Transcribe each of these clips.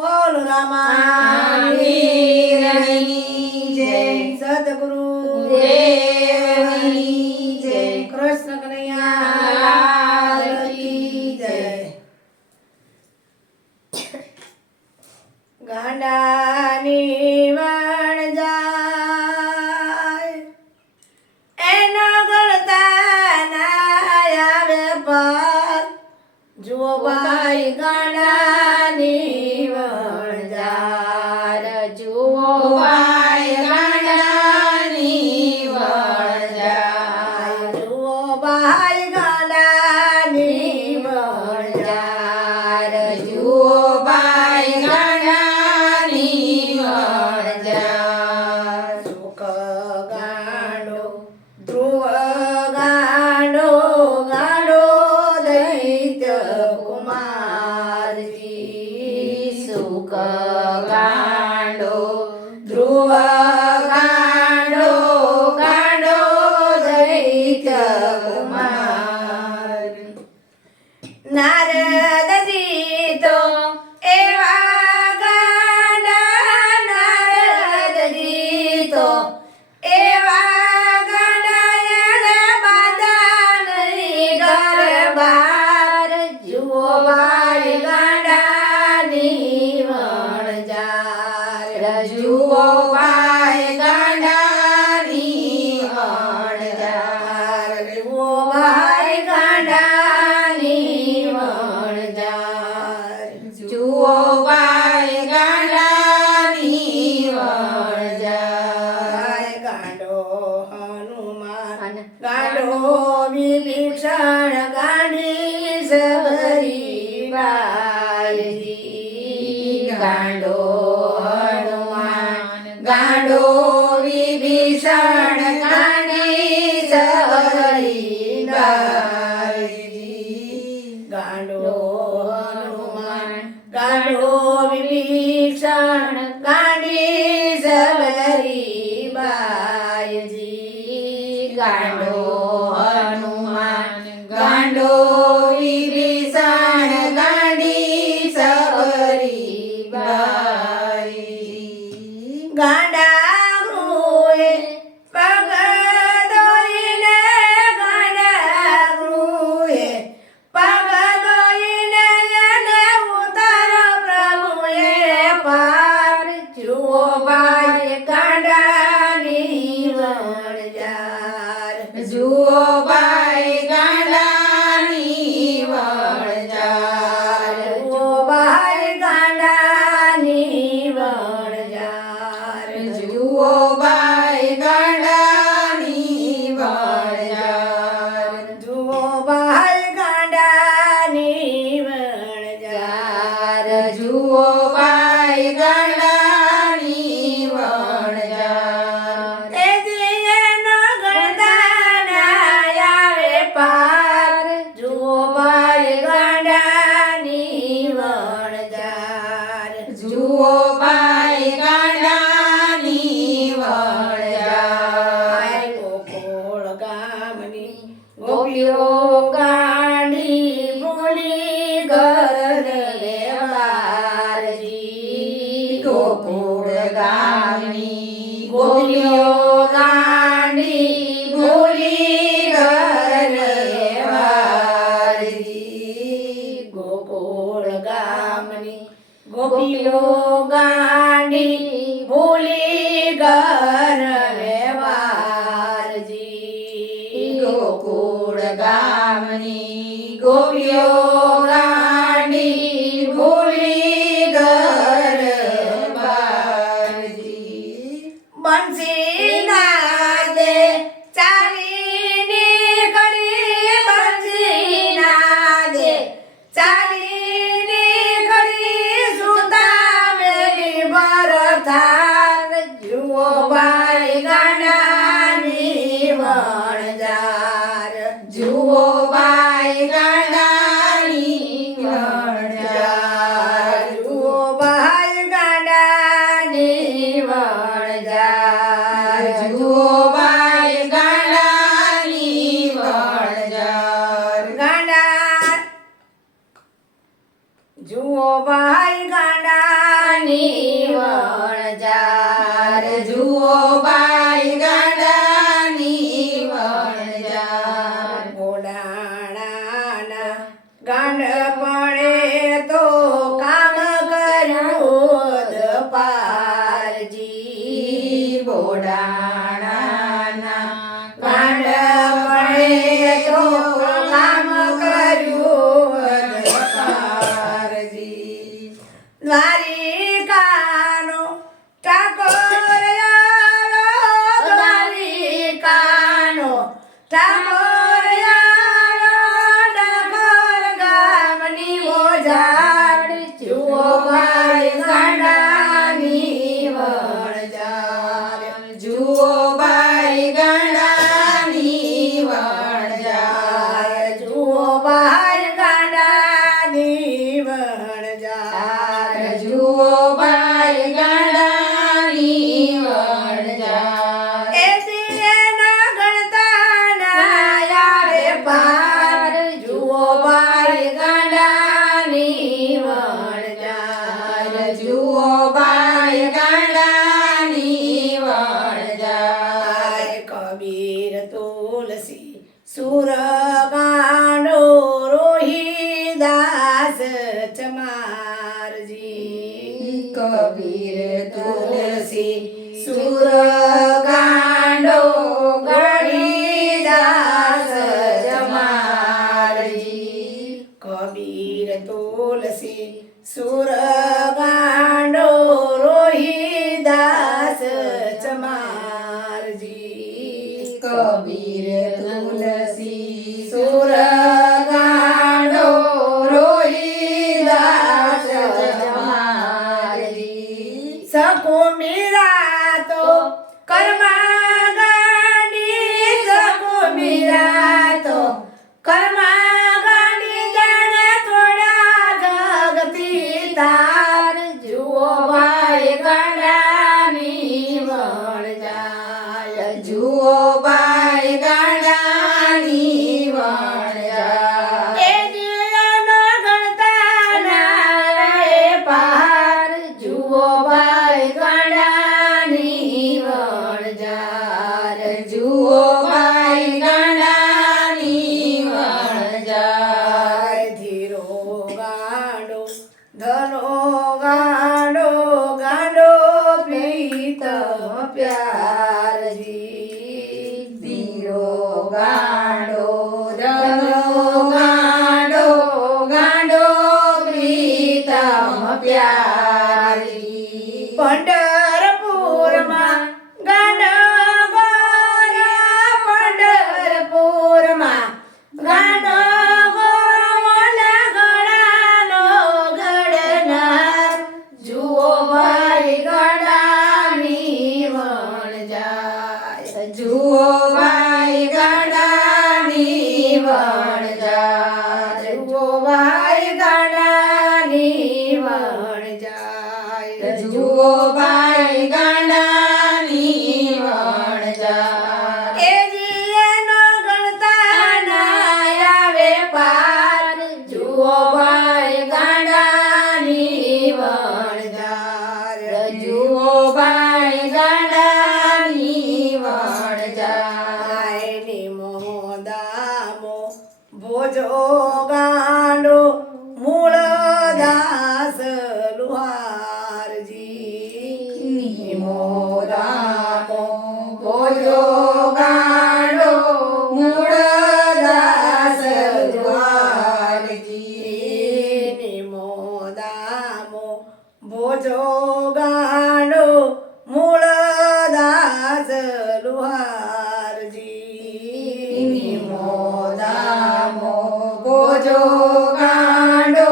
બોલ રામાની જય, સદગુરુ દેવની જય, કૃષ્ણ કનૈયા લાલ કી જય. ગાંડાની વણ જાય એનો ગણતા ના આવે પર, જુઓ ભાઈ ગાંડાની વણ જાય, જુઓ ભાઈ ગાંડાની વણ જાય, જુઓ ભાઈ ગાંડાની વણ જાય, જુઓ ભાઈ ગાંડાની વણ જાય. સુખ ગાંડો ધ્રુવ ગાંડો ગાંડો દૈત્ય કુમારજી, સુખ ગાંડો ધ્રુવ ગાંડો ગાંડો દૈત્ય કુમાર. નારદજી તો એવા ગાંડા, નારદજી તો એવા ગાંડા, એને બાંધા નહીં ઘર બાર, જુઓ ભાઈ ગાંડાની વણ જાય, જુઓ ભાઈ ગાંડાની વણ જાય, જુઓ ભાઈ ગાંડાની વણ જાય. જુઓ ભાઈ ગાંડાની વણ જાય. ગાંડો હનુમાન ગાંડો વિભીષણ ગાંડી સબરી બાઈજી, ગાંડો હનુમાન ગાંડો વિભીષણ ગાંડી સબરી બાઈજી, ગાંડો હનુમાન ગાંડો વિભીષણ ગાંડી સબરી બાઈજી, ગાંડો હનુમાન ગાંડો વિભીષણ ગાંડી સબરી બાઈજી. ગાંડા ગૃહે પગ દોઈને, ગાંડા ગૃહે પગ દોઈને એને ઉતાર પ્રભુએ પાર, જુઓ ભાઈ ગાંડાની વણ જાય, જુઓ ભાઈ ગાંડાની વણ જાય, જુઓ ભાઈ ગાંડાની વણ જાય, જુઓ ભાઈ ગાંડાની વણ જાય, જુઓ ભાઈ ગાંડાની વણ જાય, જુઓ ભાઈ ગાંડાની વણ જાય. એ દિયેનો ગણદાના આવે પાર, જુઓ ભાઈ ગાંડાની વણ જાય, જુઓ ભાઈ ગાંડાની વણ જાય. ગોકુળ ગામની ગોપીઓ ગાંડી ભૂલી ઘર લેવારજી, ગોકુળ ગામની ગોપીઓ ગાંડી ભૂલી ઘર લેવારજી, ગોકુળ ગામની ગોપીઓ ગાંડી ભૂલી ઘર લેવારજી, ગોકુળ ગામની ગોપીઓ ગાંડી ભૂલી ઘર બારજી. બંસી નાદે ચાલી નીકળી, બંસી નાદે ચાલી નીકળી, સુતા મેલી ભરથાર, જુઓ ભાઈ જુઓ ભાઈ ગાંડાની વણજાર જુઓ ભાઈ ગાંડાની વણજાર બોડાણાના ગાંડ પડે તો કામ કર્યું પારજી બોડાણાના ગાંડ પડે તો કામ કર્યું પારજી દ્વારિકાનો ઠાકોર આવ્યો દ્વારિકાનો ઠાકોર આવ્યો ઠાકોર ગામની મોજાડ જુઓ ભાઈ ગાંડાની વણજાર જુઓ ભાઈ ગાંડાની વણજાર જુઓ ભાઈ ગાંડાની વણજાર જુઓ ભાઈ ગાંડાની વણજાર એ દિને ના ગણતા ના આવે પાર જુઓ ભાઈ ગાંડાની વણજાર જુઓ ભાઈ ગાંડાની વણજાર કબીર તુલસી સુર ગાંડો રોહિદાસ ચમારજી કબીર તુલસી સુર ગાંડો ગણિદાસ જમારજી કબીર તુલસી સુર ગાંડો રોહિદાસ ચમારજી કબીર તુલસી સુર ગાંડો રોહિદાસ જમારજી સકુ મીરા તો કર્મા ગાંડી સકુ મીરા તો કર્મા ગાંડી જાણે થોડા જગતી તાર જુઓ ભાઈ ગાંડાની વણજાર જુઓ ભાઈ ગાંડાની વણજાર એ જીવનો ગણતા ના પાર જુઓ ભાઈ ગાંડાની વણજાર જુઓ ભાઈ ગાંડાની વણજાર ધીરો ગાંડો ધનો ગાંડો ગાંડો પ્રીતમ પ્યારજી ધીરો ગાંડો ધનો ગાંડો ગાંડો પ્રીતમ પ્યારી પંઢરપુરમાં ગાંડો ગોરા પંઢરપુરમાં ગાંડો ગોરા ગળાનો ગળનાર જુઓ ભાઈ ગાંડાની વણજાર જુઓ ભાઈ ગાંડાની વણજાર જુઓ ભાઈ ગાંડાની વણજાર જુઓ ભાઈ ગાંડાની વણજાર એ જીએનો ગણતા ના આવે પાર જુઓ ભાઈ ગાંડાની વણજાર જુઓ ભાઈ ગાંડાની વણજાર મોદામો ભોજો ગાંડો મૂળ દાસ લુહારજી મોરામો ભોજો ગાંડો મૂળ દાસ દ્વારજી મોદામો ભોજો ગાંડો મૂળ દાસ લુહારજી મોદામો ભોજો ગાંડો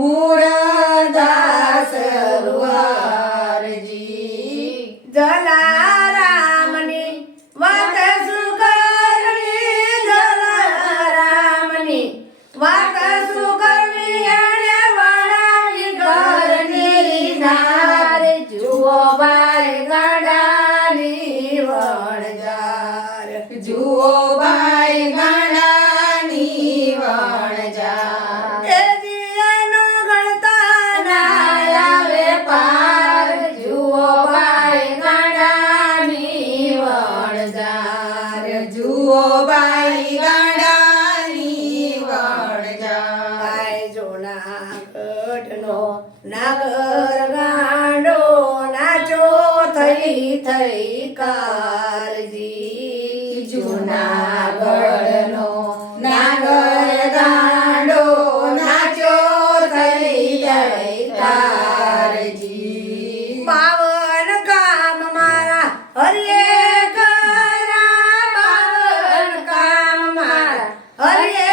મૂળ દાસ દ્વારજી જલારામની વાત સુકરણી જલારામની વાત સુકરણી એને વળાવી ઘરની ધાર જુનાગઢનો નાગર ગાંડો નાચો થઈ થઈ કારજી જુનાગઢનો નાગર ગાંડો નાચો થઈ થઈ કારજી પાવન કામ મારા હરિયે કરા પાવન કામ મારા હરિયે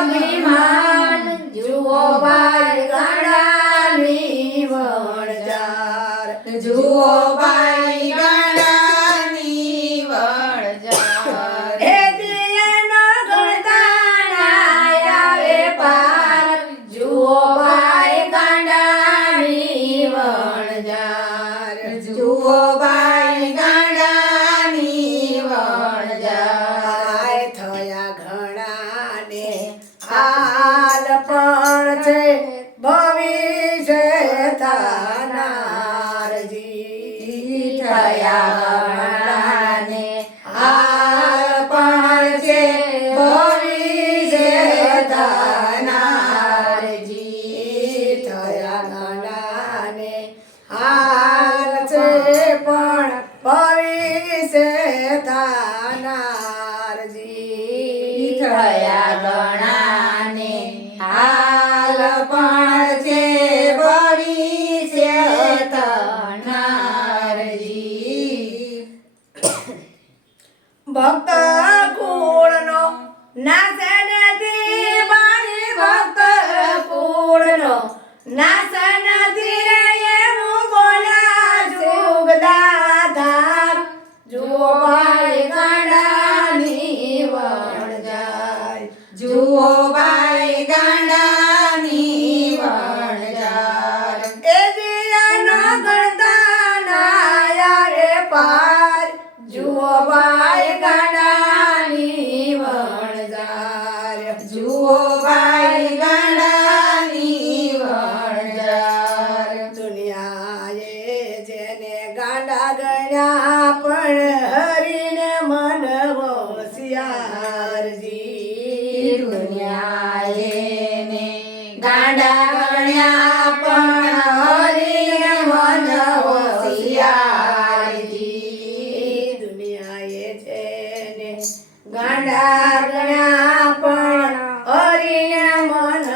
અભિમાન જુઓ ભાઈ ગાડાની વણજાર જુઓ ભાઈ ગાડાની વણજાર હે દિયનો ગણતાના આવે પાર જુઓ ભાઈ ગાડાની વણજાર જુઓ ભાઈ ગાડાની વણજાર થયા ઘણાને હાલ પણ છે ભવિષ્ય થનારજી થયા ઘણાને હાલ પણ છે ભવિષ્ય થનારજી થયા ઘણાને હાલ છે પણ ભવિષ્ય થનારજી થયા ગણાને હાલ પણ છે ભવિષ્ય થનારજી ભક્ત કુળનો નાશ નથી બાળી ભક્ત કુળનો નાશ નથી રે એવું બોલ્યા જુગદાધાર જુઓ ભાઈ ગાંડાની વણજાર જુઓ ભાઈ ગાંડાની વણજાર એ જીયાનો ગણતાના રે પાર જુઓ ભાઈ ગાંડાની વણજાર જુઓ ભાઈ ગાંડાની વણજાર દુનિયાએ જેને ગાંડા ગણ્યા પણ હરીને મન હોશિયારજી દુનિયાએ ને ગાંડા ગણ્યા પણ હરીને મન હોશિયારજી દુનિયાએ જેને ગાંડા ગણ્યા પણ હરીને મન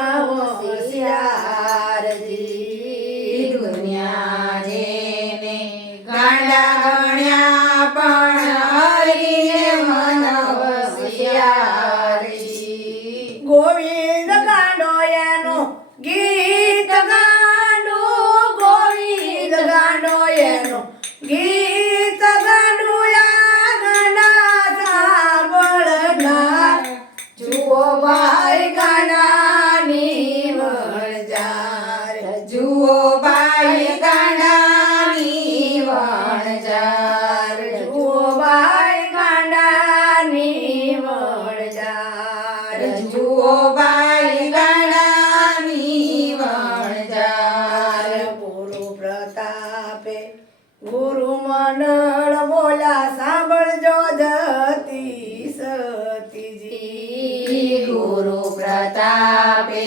હોશિયારજી દુનિયા જેને ગાંડા ગણ્યા પણ હરીને મન હોશિયારજી ગોવિંદ ગાંડો એનો ગીત ગાંડો ગોવિંદ ગાંડો એનો ગીત ગાંડો આ ગાંડા સાંભળનાર જુઓ ભાઈ ગાંડાની વણજાર જુઓ ભાઈ ગાંડાની વણજાર જુઓ ભાઈ ગાંડાની વણજાર જુઓ ભાઈ ગાંડાની વણજાર ગુરુ પ્રતાપે ગુરુ મંડળ બોલા સાંભળજો જતી સતીજી ગુરુ પ્રતાપે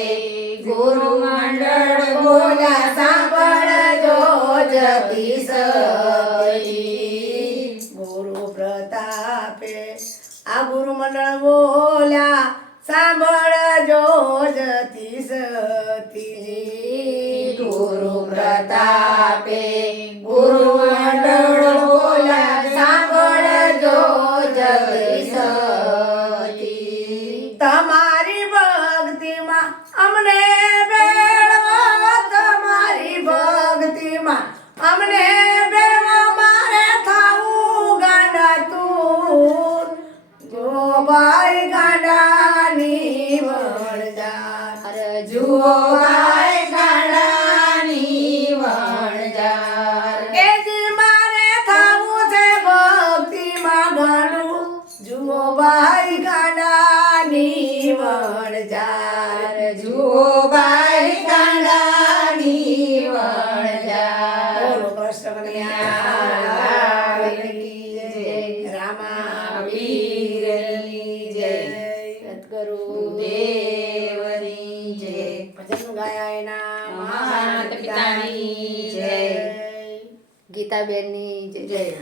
ગુરુ મંડળ બોલા સાંભળજો જતી સતીજી ગુરુ પ્રતાપે આ ગુરુ મંડળ બોલા સાંભળજો જતી સતીજી ગુરુ પ્રતાપે ગુરુ મંડળ બોલા સાંભળજો જતી સતી તમારી ભક્તિમાં અમને બેળવો તમારી ભક્તિમાં અમને બેળવો મારે થાવું ગાંડા તું જો ભાઈ ગાંડાની વણજાર જુઓ ભાઈ ગાંડાની વણજાર એ જી મારે થાવું છે ભક્તિમાં ગાંડું જુઓ ભાઈ ગાંડાની વણજાર જુઓ ભાઈ ગાંડાની વણજાર બોલો કૃષ્ણ કનૈયા રામા વીરની જય સદ્ગુરુ દેવ દયાળના માતા પિતાની જય. ગીતાબેનની જય. જય.